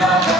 Thank you.